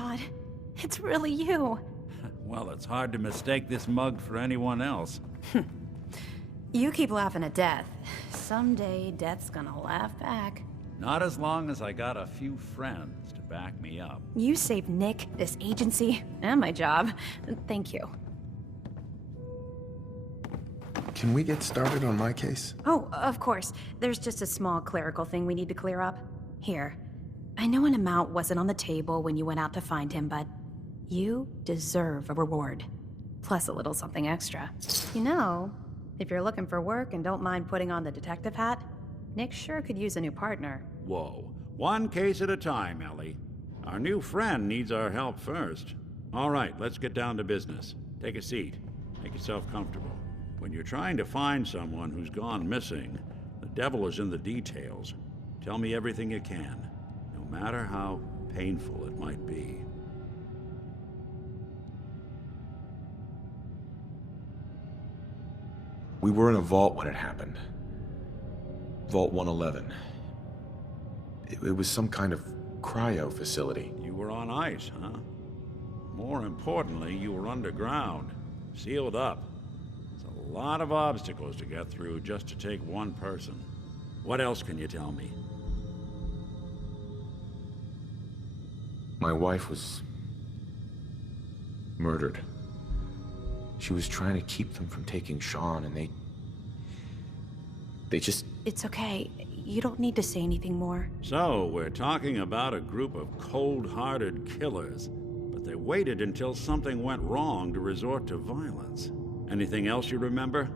God, it's really you. Well, it's hard to mistake this mug for anyone else. You keep laughing at death. Someday, death's gonna laugh back. Not as long as I got a few friends to back me up. You saved Nick, this agency, and my job. Thank you. Can we get started on my case? Oh, of course. There's just a small clerical thing we need to clear up. Here. I know an amount wasn't on the table when you went out to find him, but you deserve a reward. Plus a little something extra. You know, if you're looking for work and don't mind putting on the detective hat, Nick sure could use a new partner. Whoa. One case at a time, Ellie. Our new friend needs our help first. All right, let's get down to business. Take a seat. Make yourself comfortable. When you're trying to find someone who's gone missing, the devil is in the details. Tell me everything you can, no matter how painful it might be. We were in a vault when it happened. Vault 111. It was some kind of cryo facility. You were on ice, huh? More importantly, you were underground, sealed up. There's a lot of obstacles to get through just to take one person. What else can you tell me? My wife was murdered. She was trying to keep them from taking Sean, and they just... It's okay. You don't need to say anything more. So, we're talking about a group of cold-hearted killers, but they waited until something went wrong to resort to violence. Anything else you remember?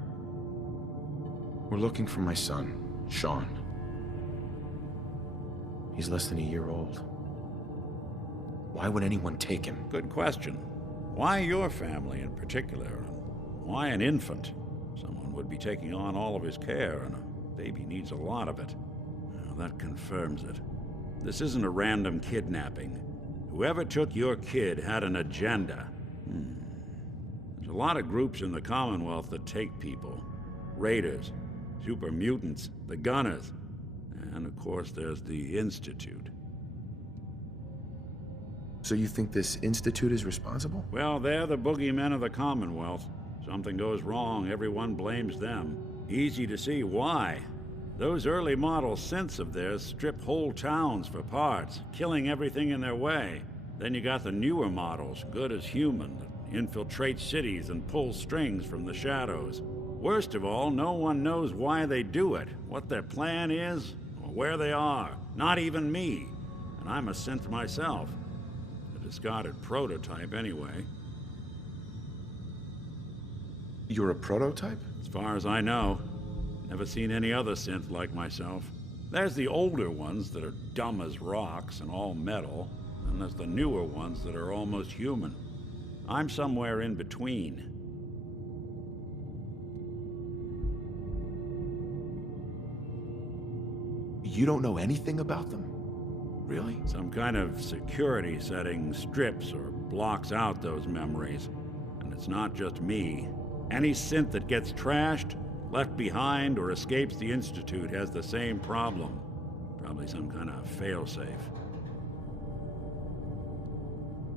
We're looking for my son, Sean. He's less than a year old. Why would anyone take him? Good question. Why your family in particular? And why an infant? Someone would be taking on all of his care, and a baby needs a lot of it. Well, that confirms it. This isn't a random kidnapping. Whoever took your kid had an agenda. There's a lot of groups in the Commonwealth that take people. Raiders, super mutants, the Gunners, and of course there's the Institute. So you think this Institute is responsible? Well, they're the boogeymen of the Commonwealth. Something goes wrong, everyone blames them. Easy to see why. Those early model synths of theirs strip whole towns for parts, killing everything in their way. Then you got the newer models, good as human, that infiltrate cities and pull strings from the shadows. Worst of all, no one knows why they do it, what their plan is, or where they are. Not even me. And I'm a synth myself. A discarded prototype, anyway. You're a prototype? As far as I know. Never seen any other synth like myself. There's the older ones that are dumb as rocks and all metal, and there's the newer ones that are almost human. I'm somewhere in between. You don't know anything about them? Really? Some kind of security setting strips or blocks out those memories. And it's not just me. Any synth that gets trashed, left behind, or escapes the Institute has the same problem. Probably some kind of failsafe.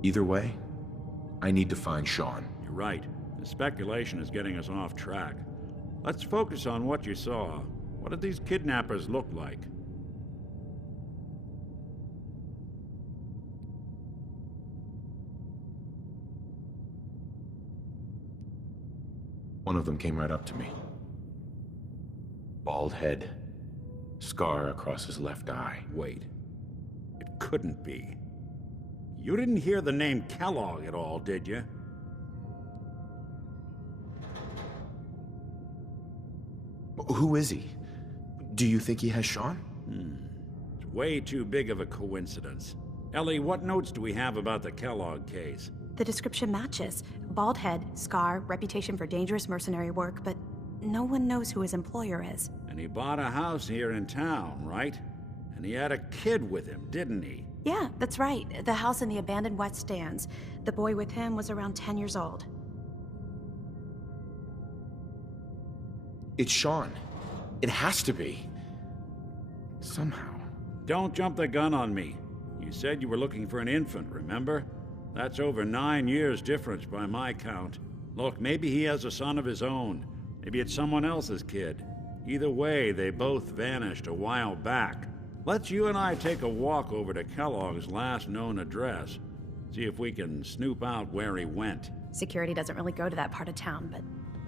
Either way, I need to find Sean. You're right. The speculation is getting us off track. Let's focus on what you saw. What did these kidnappers look like? One of them came right up to me. Bald head, scar across his left eye. Wait. It couldn't be. You didn't hear the name Kellogg at all, did you? Who is he? Do you think he has Sean? It's way too big of a coincidence. Ellie, what notes do we have about the Kellogg case? The description matches. Bald head, scar, reputation for dangerous mercenary work, but no one knows who his employer is. And he bought a house here in town, right? And he had a kid with him, didn't he? Yeah, that's right. The house in the abandoned West Stands. The boy with him was around 10 years old. It's Sean. It has to be. Somehow. Don't jump the gun on me. You said you were looking for an infant, remember? That's over 9 years difference by my count. Look, maybe he has a son of his own. Maybe it's someone else's kid. Either way, they both vanished a while back. Let's you and I take a walk over to Kellogg's last known address. See if we can snoop out where he went. Security doesn't really go to that part of town, but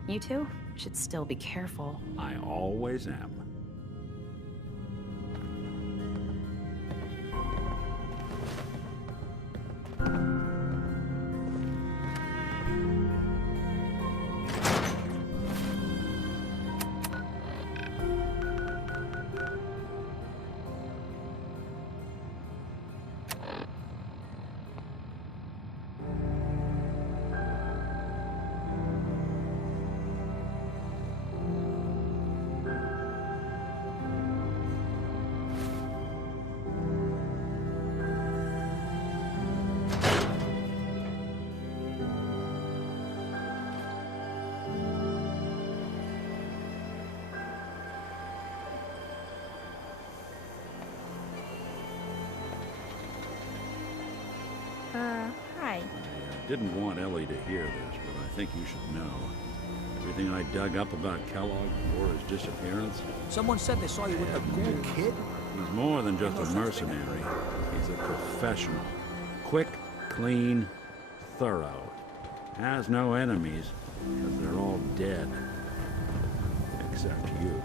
you two should still be careful. I always am. Hi. I didn't want Ellie to hear this, but I think you should know. Everything I dug up about Kellogg before his disappearance. Someone said they saw you with a cool kid. He's more than just a mercenary. He's a professional. Quick, clean, thorough. Has no enemies, because they're all dead. Except you.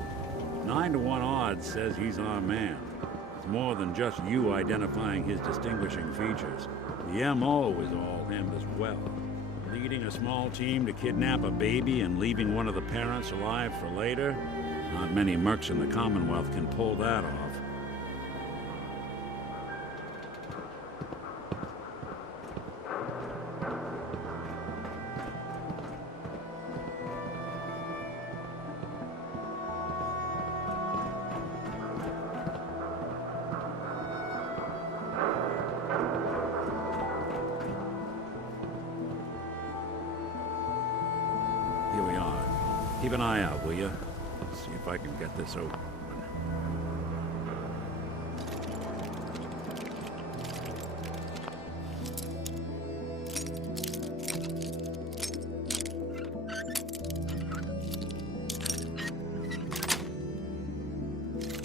9 to 1 odds says he's our man. It's more than just you identifying his distinguishing features. The MO is all him as well. Leading a small team to kidnap a baby and leaving one of the parents alive for later? Not many mercs in the Commonwealth can pull that off. Here we are. Keep an eye out, will you? See if I can get this open.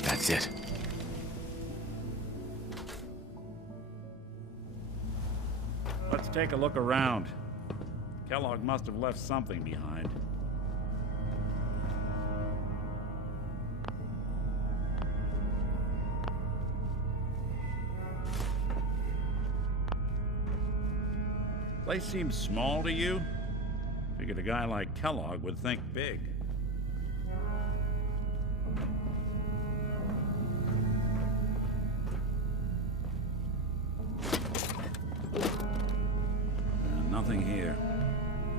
That's it. Let's take a look around. Kellogg must have left something behind. Place seems small to you? Figured a guy like Kellogg would think big. Nothing here.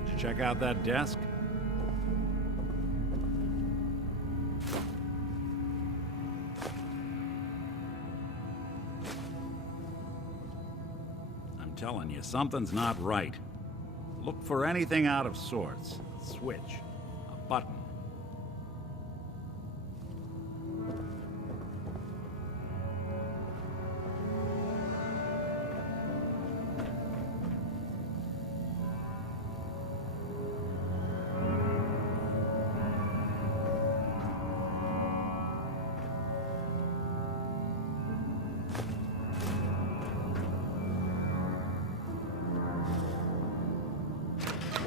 Did you check out that desk? I'm telling you, something's not right. Look for anything out of sorts. A switch, a button.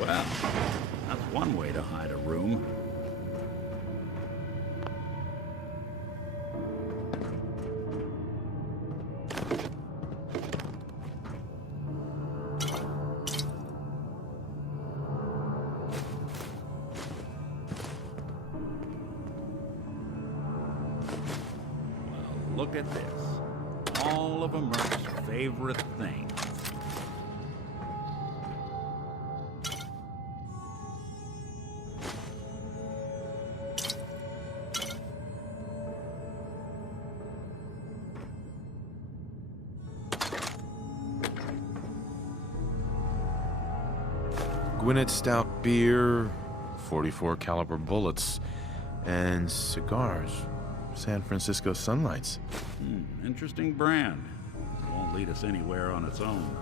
Well, that's one way to hide a room. Well, look at this. All of a merc's favorite thing. Gwinnett Stout beer, 44 caliber bullets, and cigars. San Francisco Sunlights. Interesting brand. Won't lead us anywhere on its own.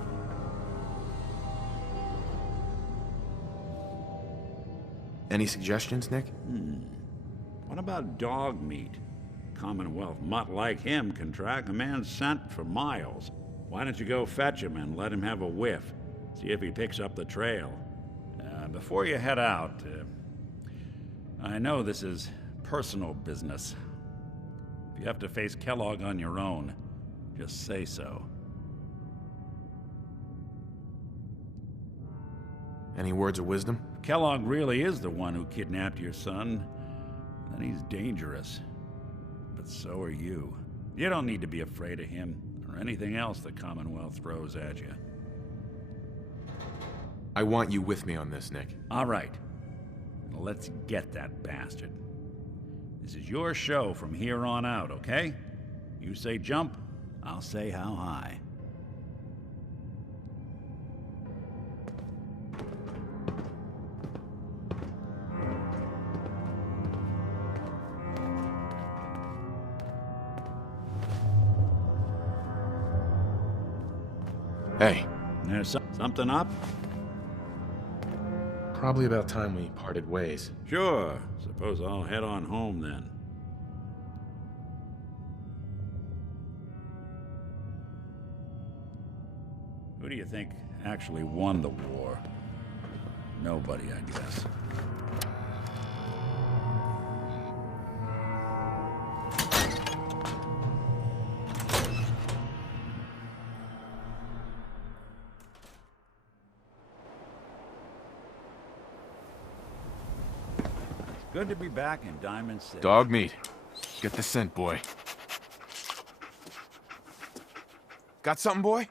Any suggestions, Nick? What about dog meat? Commonwealth mutt like him can track a man's scent for miles. Why don't you go fetch him and let him have a whiff? See if he picks up the trail. Before you head out, I know this is personal business. If you have to face Kellogg on your own, just say so. Any words of wisdom? If Kellogg really is the one who kidnapped your son, then he's dangerous. But so are you. You don't need to be afraid of him, or anything else the Commonwealth throws at you. I want you with me on this, Nick. All right. Let's get that bastard. This is your show from here on out, okay? You say jump, I'll say how high. Hey. There's something up? Probably about time we parted ways. Sure. Suppose I'll head on home then. Who do you think actually won the war? Nobody, I guess. Good to be back in Diamond City. Dog meat. Get the scent, boy. Got something, boy?